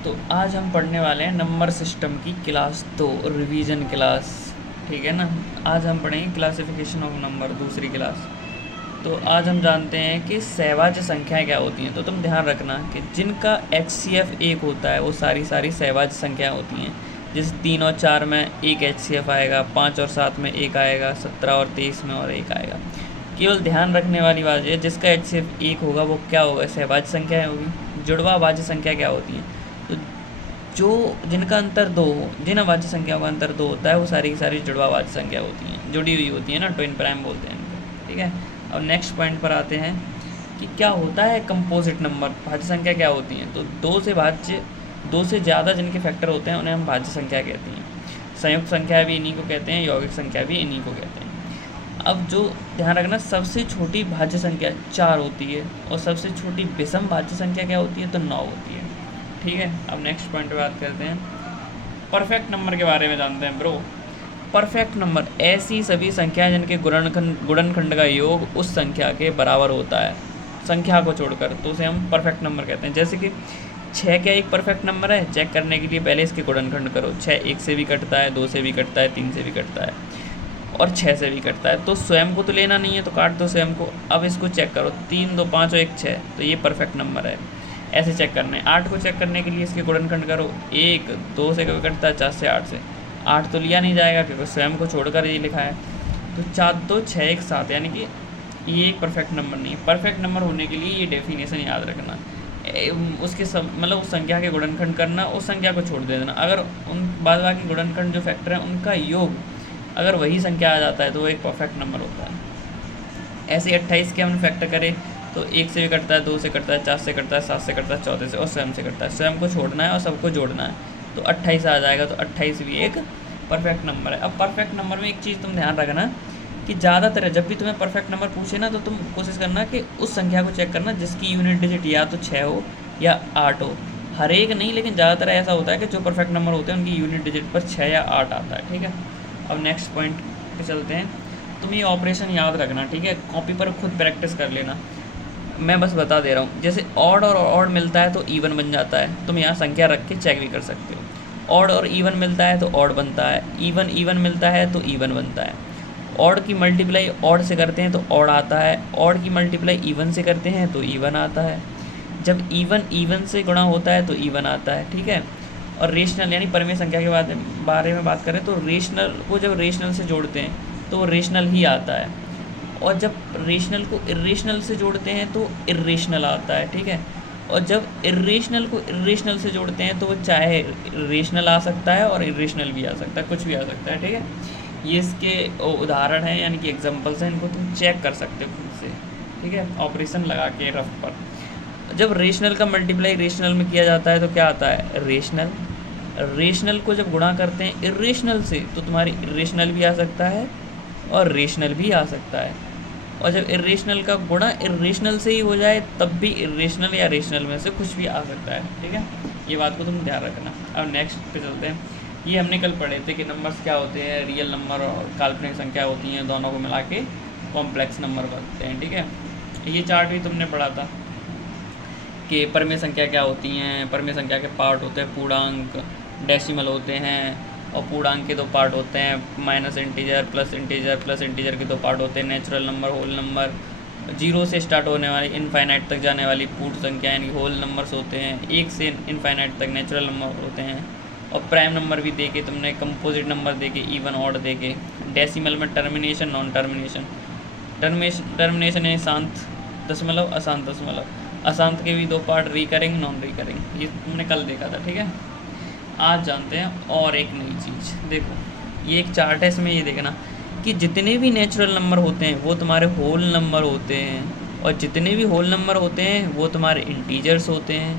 तो आज हम पढ़ने वाले हैं नंबर सिस्टम की क्लास 2 रिवीजन क्लास। ठीक है ना। आज हम पढ़ेंगे क्लासिफिकेशन ऑफ नंबर दूसरी क्लास। तो आज हम जानते हैं कि सहवाज्य संख्याएं क्या होती हैं। तो तुम ध्यान रखना कि जिनका HCF 1 होता है वो सारी सहवाज्य संख्याएं होती हैं। जैसे 3 और 4 में एक HCF आएगा, 5 और 7 में एक आएगा, 17 और 23 में और एक आएगा। केवल ध्यान रखने वाली बात है जिसका HCF 1 होगा वो क्या होगा, सहवाज्य संख्या होगी। जुड़वा वाज्य संख्या क्या होती है, तो जो जिनका अंतर 2 हो, जिन अवाच्य संख्याओं का अंतर 2 होता है वो सारी की सारी जुड़वा वाच्य संख्या होती हैं, जुड़ी हुई होती है ना, ट्विन प्राइम बोलते हैं इनको। ठीक है। अब नेक्स्ट पॉइंट पर आते हैं कि क्या होता है कंपोजिट नंबर, भाज्य संख्या क्या होती हैं। तो दो से ज़्यादा जिनके फैक्टर होते हैं उन्हें हम भाज्य संख्या कहते हैं। संयुक्त संख्या भी इन्हीं को कहते हैं, यौगिक संख्या भी इन्हीं को कहते हैं। अब जो ध्यान रखना, सबसे छोटी भाज्य संख्या 4 होती है और सबसे छोटी विषम भाज्य संख्या क्या होती है, तो 9 होती है। ठीक है। अब नेक्स्ट पॉइंट पे बात करते हैं, परफेक्ट नंबर के बारे में जानते हैं ब्रो। परफेक्ट नंबर ऐसी सभी संख्याएं जिनके गुणनखंड का योग उस संख्या के बराबर होता है संख्या को छोड़कर, तो उसे हम परफेक्ट नंबर कहते हैं। जैसे कि 6 क्या एक परफेक्ट नंबर है, चेक करने के लिए पहले इसके गुणनखंड करो। 6 1 से भी कटता है, 2 से भी कटता है, 3 से भी कटता है और 6 से भी कटता है। तो स्वयं को तो लेना नहीं है, तो काट दो स्वयं को। अब इसको चेक करो, 3 2 5 और 1 6, तो ये परफेक्ट नंबर है। ऐसे चेक करना है। 8 को चेक करने के लिए इसके गुणनखंड करो। 1 2 से कभी कटता है, 4 से 8 से। 8 तो लिया नहीं जाएगा क्योंकि स्वयं को छोड़कर ये लिखा है। तो 4 2 6 1 7, यानी कि ये एक परफेक्ट नंबर नहीं है। परफेक्ट नंबर होने के लिए ये डेफिनेशन याद रखना, उसके सब मतलब उस संख्या के गुणनखंड करना, उस संख्या को छोड़ देना। अगर उन बाद बाकी गुणनखंड जो फैक्टर है उनका योग अगर वही संख्या आ जाता है तो वो एक परफेक्ट नंबर होता है। ऐसे 28 के हमने फैक्टर करे तो 1 से भी कटता है, 2 से कटता है, 4 से कटता है, 7 से कटता है, 14 से और स्वयं से कटता है। स्वयं को छोड़ना है और सबको जोड़ना है, तो 28 आ जाएगा। तो 28 भी एक परफेक्ट नंबर है। अब परफेक्ट नंबर में एक चीज़ तुम ध्यान रखना कि ज़्यादातर जब भी तुम्हें परफेक्ट नंबर पूछे ना, तो तुम कोशिश करना कि उस संख्या को चेक करना जिसकी यूनिट डिजिट या तो 6 हो या 8 हो। हर एक नहीं, लेकिन ज़्यादातर ऐसा होता है कि जो परफेक्ट नंबर होते हैं उनकी यूनिट डिजिट पर 6 या 8 आता है। ठीक है। अब नेक्स्ट पॉइंट पे चलते हैं। तुम ये ऑपरेशन याद रखना, ठीक है, कॉपी पर खुद प्रैक्टिस कर लेना। मैं बस बता दे रहा हूँ। जैसे ऑड और ऑड मिलता है तो इवन बन जाता है, तुम यहाँ संख्या रख के चेक भी कर सकते हो। ऑड और इवन मिलता है तो ऑड बनता है, इवन इवन मिलता है तो इवन बनता है। ऑड की मल्टीप्लाई ऑड से करते हैं तो ऑड आता है, ऑड की मल्टीप्लाई इवन से करते हैं तो इवन आता है। जब इवन इवन से गुणा होता है तो इवन आता है। ठीक है। और रेशनल यानी परिमेय संख्या के बारे में बात करें तो रेशनल को जब रेशनल से जोड़ते हैं तो वो रेशनल ही आता है, और जब रेशनल को इर्रेशनल से जोड़ते हैं तो इर्रेशनल आता है। ठीक है। और जब इर्रेशनल को इर्रेशनल से जोड़ते हैं तो वो चाहे रेशनल आ सकता है और इर्रेशनल भी आ सकता है, कुछ भी आ सकता है। ठीक है। ये इसके उदाहरण हैं, यानी कि एग्जांपल्स हैं, इनको तुम चेक कर सकते हो खुद से। ठीक है। ऑपरेशन लगा के रफ पर जब रेशनल का मल्टीप्लाई रेशनल में किया जाता है तो क्या आता है, रेशनल। रेशनल को जब गुणा करते हैं इर्रेशनल से तो तुम्हारी इर्रेशनल भी आ सकता है और रेशनल भी आ सकता है। और जब इर्रेशनल का गुणा इर्रेशनल से ही हो जाए तब भी इर्रेशनल या रेशनल में से कुछ भी आ सकता है। ठीक है। ये बात को तुम ध्यान रखना। अब नेक्स्ट पे चलते हैं। ये हमने कल पढ़े थे कि नंबर्स क्या होते हैं, रियल नंबर और काल्पनिक संख्या होती हैं, दोनों को मिला के कॉम्प्लेक्स नंबर बनते हैं। ठीक है। ये चार्ट भी तुमने पढ़ा था कि परिमेय संख्या क्या होती हैं। परिमेय संख्या के पार्ट होते हैं पूर्णांक, डेसिमल होते हैं, और पूर्णांक के 2 पार्ट होते हैं, माइनस इंटीजर प्लस इंटीजर के 2 पार्ट होते हैं, नेचुरल नंबर, होल नंबर, 0 से स्टार्ट होने वाली इनफाइनाइट तक जाने वाली पूर्ण संख्या यानी होल नंबर्स होते हैं, 1 से इनफाइनाइट तक नेचुरल नंबर होते हैं, और प्राइम नंबर भी देके तुमने, कंपोजिट नंबर देके, इवन ऑड देके, डेसिमल में टर्मिनेशन नॉन टर्मिनेशन, टर्मिनेशन यानी शांत दशमलव अशांत दशमलव, अशांत के भी 2 पार्ट, रिकरिंग नॉन रिकरिंग, ये तुमने कल देखा था। ठीक है। आज जानते हैं और एक नई चीज़। देखो ये एक चार्ट है, इसमें ये देखना कि जितने भी नेचुरल नंबर होते हैं वो तुम्हारे होल नंबर होते हैं, और जितने भी होल नंबर होते हैं वो तुम्हारे इंटीजर्स होते हैं,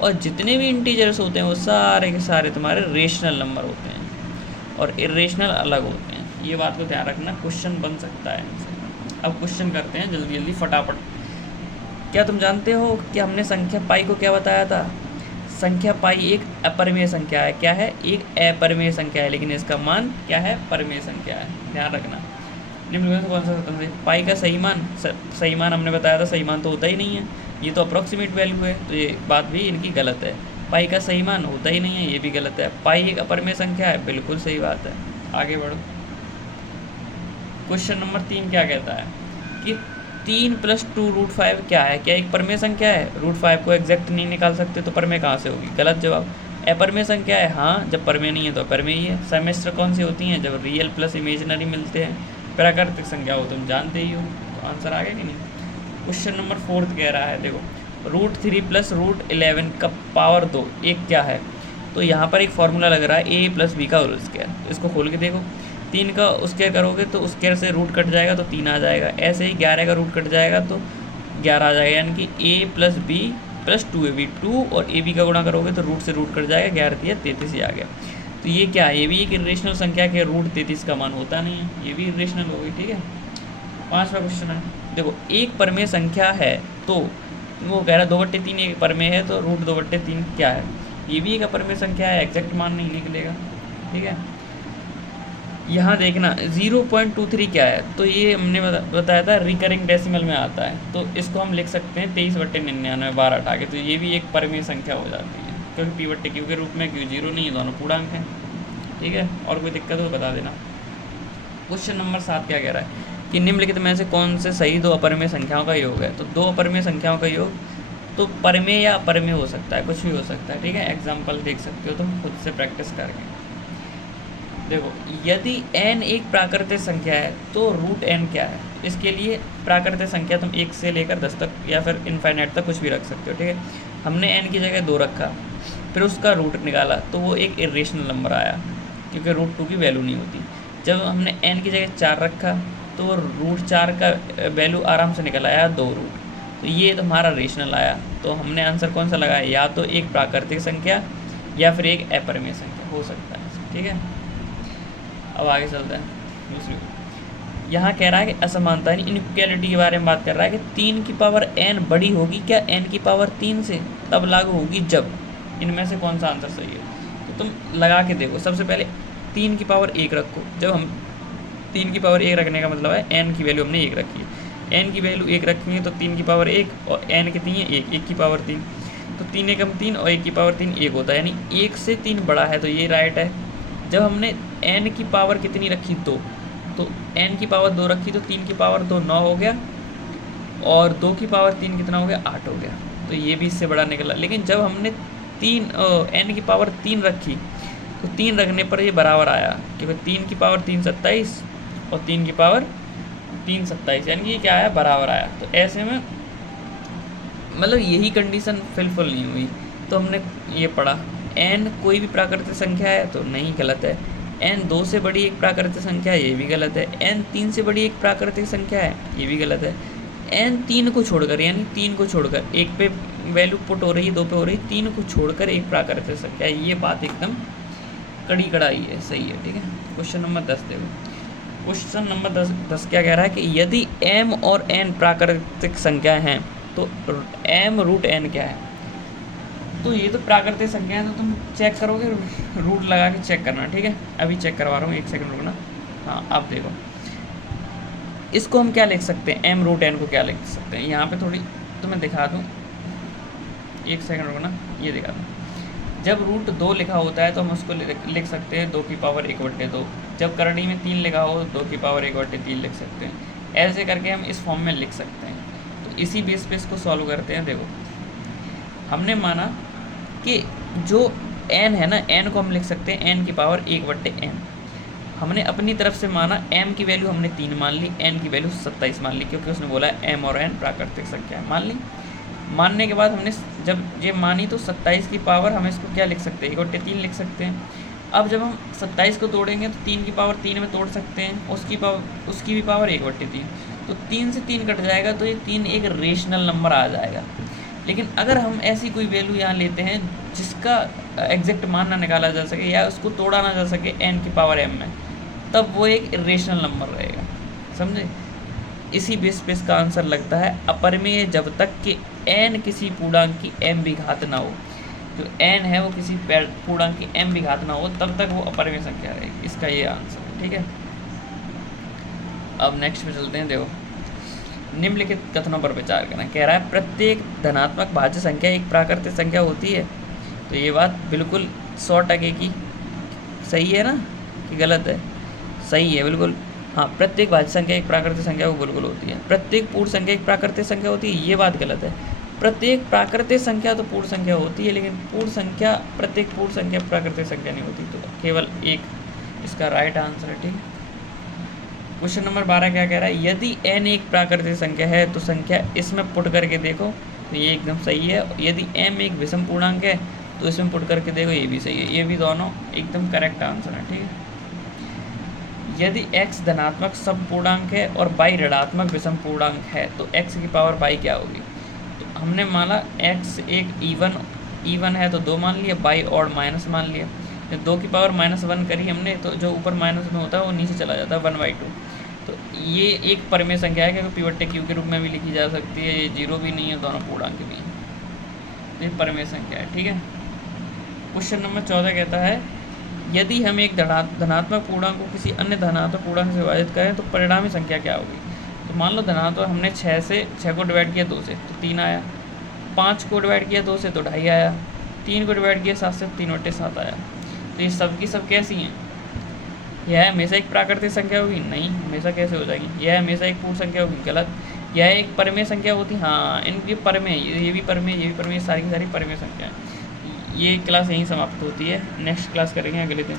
और जितने भी इंटीजर्स होते हैं वो सारे के सारे तुम्हारे रेशनल नंबर होते हैं, और इर्रेशनल अलग होते हैं। ये बात को ध्यान रखना, क्वेश्चन बन सकता है इनसे। अब क्वेश्चन करते हैं जल्दी जल्दी फटाफट। क्या तुम जानते हो कि हमने संख्या पाई को क्या बताया था? संख्या पाई एक अपरिमेय संख्या है। क्या है? एक अपरिमेय संख्या है, लेकिन इसका मान क्या है? परिमेय संख्या है। ध्यान रखना। निम्न में से कौन सा स्वतंत्र है? पाई का सही मान हमने बताया था, सही मान तो होता ही नहीं है, ये तो अप्रोक्सीमेट वैल्यू है, तो ये बात भी इनकी गलत है। पाई का सही मान होता ही नहीं है, ये भी गलत है। पाई एक अपरिमेय संख्या है, बिल्कुल सही बात है। आगे बढ़ो। क्वेश्चन नंबर 3 क्या कहता है कि 3 + 2√5 क्या है? क्या एक परमेय संख्या है? √5 को एग्जैक्ट नहीं निकाल सकते तो परमेय कहाँ से होगी? गलत जवाब। अपरमेय संख्या है, हाँ, जब परमेय नहीं है तो अपरमेय ही है। सेमेस्टर कौन सी होती हैं? जब रियल प्लस इमेजिनरी मिलते हैं। प्राकृतिक संख्या हो तुम जानते ही हो। तो आंसर आ गया कि नहीं? क्वेश्चन नंबर 4 कह रहा है, देखो, √3 + √11 का पावर 2 एक क्या है? तो यहाँ पर एक फॉर्मूला लग रहा है a + b का होल स्क्वायर। इसको खोल के देखो, 3 का स्क्वायर करोगे तो स्क्वायर से रूट कट जाएगा तो 3 आ जाएगा। ऐसे ही 11 का रूट कट जाएगा तो 11 आ जाएगा, यानी कि a + b + 2ab, 2 और ab का गुणा करोगे तो रूट से रूट कट जाएगा, 11 × 33 ही आ गया। तो ये क्या है? ये भी एक इरेशनल संख्या के √33 का मान होता नहीं है, ये भी इरेशनल हो गई। ठीक है, 5वां क्वेश्चन है, देखो, एक परमेय संख्या है तो वो कह रहा है 2/3 एक परमेय है तो √2/3 क्या है? ये भी एक अपरमेय संख्या है, एग्जैक्ट मान नहीं निकलेगा। ठीक है, यहाँ देखना 0.23 क्या है? तो ये हमने बताया था रिकरिंग डेसिमल में आता है, तो इसको हम लिख सकते हैं 23/99, 12 हटा के। तो ये भी एक परमेय संख्या हो जाती है, क्योंकि p/q के रूप में q 0 नहीं है, दोनों पूर्णांक हैं। ठीक है, और कोई दिक्कत हो बता देना। क्वेश्चन नंबर 7 क्या कह रहा है कि निम्नलिखित में से कौन से सही दो अपरमेय संख्याओं का योग है? तो दो अपरमेय संख्याओं का योग तो परमेय या अपरमेय हो सकता है, कुछ भी हो सकता है। ठीक है, एग्जाम्पल देख सकते हो तुम खुद से प्रैक्टिस करके। देखो, यदि n एक प्राकृतिक संख्या है तो √n क्या है? इसके लिए प्राकृतिक संख्या तुम 1 से लेकर 10 तक या फिर इनफाइनाइट तक कुछ भी रख सकते हो। ठीक है, हमने n की जगह 2 रखा, फिर उसका रूट निकाला तो वो एक इरेशनल नंबर आया, क्योंकि √2 की वैल्यू नहीं होती। जब हमने n की जगह 4 रखा तो √4 का वैल्यू आराम से निकल आया 2 रूट, तो ये तो हमारा रेशनल आया। तो हमने आंसर कौन सा लगाया? या तो एक प्राकृतिक संख्या या फिर एक अपरिमेय संख्या हो सकता है। ठीक है, अब आगे चलते हैं दूसरी। यहाँ कह रहा है कि असमानता इनइक्वालिटी के बारे में बात कर रहा है कि 3 की पावर n बड़ी होगी क्या n की पावर 3 से? तब लागू होगी जब। इनमें से कौन सा आंसर सही है? तो तुम लगा के देखो। सबसे पहले 3 की पावर 1 रखो। जब हम 3 की पावर 1 रखने का मतलब है n की वैल्यू हमने 1 रखी है, n की वैल्यू 1 रखेंगे तो 3 की पावर 1 और n कितनी है? 1, 1 की पावर 3, तो 3 एकम 3 और 1 की पावर 3 1 होता है, यानी 1 से 3 बड़ा है, तो ये राइट है। जब हमने n की पावर कितनी रखी? 2, तो n की पावर 2 रखी तो 3 की पावर 2 9 हो गया, और 2 की पावर 3 कितना हो गया? 8 हो गया, तो ये भी इससे बड़ा निकला। लेकिन जब हमने n की पावर 3 रखी तो 3 रखने पर ये बराबर आया, क्योंकि 3 की पावर 3 27 और 3 की पावर 3 27, यानी ये क्या आया? बराबर आया। तो ऐसे में मतलब यही कंडीशन फिलफुल नहीं हुई, तो हमने ये पढ़ा n कोई भी प्राकृतिक संख्या है तो नहीं, गलत है। n 2 से बड़ी एक प्राकृतिक संख्या है, ये भी गलत है। n 3 से बड़ी एक प्राकृतिक संख्या है, ये भी गलत है। n 3 को छोड़कर, यानी 3 को छोड़कर, एक पे वैल्यू पुट हो रही है, 2 पे हो रही है, 3 को छोड़कर एक प्राकृतिक संख्या है, ये बात एकदम कड़ी कड़ाई है, सही है। ठीक है, क्वेश्चन नंबर 10 देखो। क्वेश्चन नंबर 10 क्या कह रहा है कि यदि m और n प्राकृतिक संख्या हैं तो m √n क्या है? तो ये तो प्राकृतिक संख्या है, तो तुम चेक करोगे, रूट लगा के चेक करना। ठीक है, अभी चेक करवा रहा हूँ, 1 सेकंड रुकना। हाँ, अब देखो, इसको हम क्या लिख सकते हैं? m √n को क्या लिख सकते हैं? यहाँ पे थोड़ी तुम्हें दिखा दूँ, 1 सेकंड रुकना, ये दिखा दूँ। जब √2 लिखा होता है तो हम उसको लिख सकते हैं 2 की पावर 1/2। जब करणी में 3 लिखा हो 2 की पावर 1/3 लिख सकते हैं। ऐसे करके हम इस फॉर्म में लिख सकते हैं। तो इसी बेस पे इसको सॉल्व करते हैं। देखो, हमने माना कि जो n है ना, n को हम लिख सकते हैं n की पावर 1/m। हमने अपनी तरफ से माना m की वैल्यू हमने 3 मान ली, n की वैल्यू 27 मान ली, क्योंकि उसने बोला है m और n प्राकृतिक संख्या है, मान ली। मानने के बाद हमने जब ये मानी तो 27 की पावर हम इसको क्या लिख सकते हैं? 1/3 लिख सकते हैं। अब जब हम 27 को तोड़ेंगे तो 3 की पावर 3 में तोड़ सकते हैं, उसकी भी पावर 1/3, तो 3 से 3 कट जाएगा, तो ये 3 एक रेशनल नंबर आ जाएगा। लेकिन अगर हम ऐसी कोई वैल्यू यहाँ लेते हैं जिसका एग्जैक्ट मान ना निकाला जा सके या उसको तोड़ा ना जा सके n की पावर m में, तब वो एक इरेशनल नंबर रहेगा, समझे? इसी बेस पे इसका आंसर लगता है अपरिमेय जब तक कि n किसी पूर्णांक की m भी घात ना हो। जो n है वो किसी पूर्णांक की m भी घात ना हो, तब तक वो अपरिमेय संख्या रहेगी। इसका ये आंसर है। ठीक है, अब नेक्स्ट पे चलते हैं। देखो, निम्नलिखित कथनों पर विचार करना। कह रहा है प्रत्येक धनात्मक भाज्य संख्या एक प्राकृतिक संख्या होती है। तो ये बात बिल्कुल 100% की सही है ना कि गलत है? सही है बिल्कुल। हाँ, प्रत्येक भाज्य संख्या एक प्राकृतिक संख्या वो बिल्कुल होती है। प्रत्येक पूर्ण संख्या एक प्राकृतिक संख्या होती है, ये बात गलत है। प्रत्येक प्राकृतिक संख्या तो पूर्ण संख्या होती है, लेकिन प्रत्येक पूर्ण संख्या प्राकृतिक संख्या नहीं होती। तो केवल एक इसका राइट आंसर है। ठीक है, क्वेश्चन नंबर 12 क्या कह रहा है? यदि n एक प्राकृतिक संख्या है तो संख्या इसमें पुट करके देखो, तो ये एकदम सही है। यदि m एक विषम पूर्णांक है तो इसमें पुट करके देखो, ये भी सही है। ये भी दोनों एकदम करेक्ट आंसर है। ठीक है, यदि x धनात्मक सम पूर्णांक है और y ऋणात्मक विषम पूर्णांक है तो x की पावर y क्या होगी? तो हमने माना x एक इवन है तो 2 मान लिया, y और माइनस मान लिया। जब 2 की पावर -1 करी हमने तो जो ऊपर माइनस में होता है वो नीचे चला जाता है 1/2। तो ये एक परिमेय संख्या है क्योंकि पिवट क्यू के रूप में भी लिखी जा सकती है। ये 0 भी नहीं है, दोनों पूर्णांक भी हैं, तो ये परिमेय संख्या है। ठीक है, क्वेश्चन नंबर 14 कहता है यदि हम एक धनात्मक पूर्णांक को किसी अन्य धनात्मक पूर्णांक से विभाजित करें तो परिणामी संख्या क्या होगी? तो मान लो धनात्मक हमने 6 को डिवाइड किया 2 से तो 3 आया, 5 को डिवाइड किया 2 से तो 2.5 आया, 3 को डिवाइड किया 7 से 3/7 आया। तो ये सब की सब कैसी हैं? यह हमेशा एक प्राकृतिक संख्या होगी? नहीं, हमेशा कैसे हो जाएगी? यह हमेशा एक पूर्ण संख्या होगी? गलत। यह एक परिमेय संख्या होती? हाँ, इनकी परिमेय, ये भी परिमेय, ये भी परिमेय, सारी की सारी परिमेय संख्या है। ये क्लास यहीं समाप्त होती है। नेक्स्ट क्लास करेंगे अगले दिन।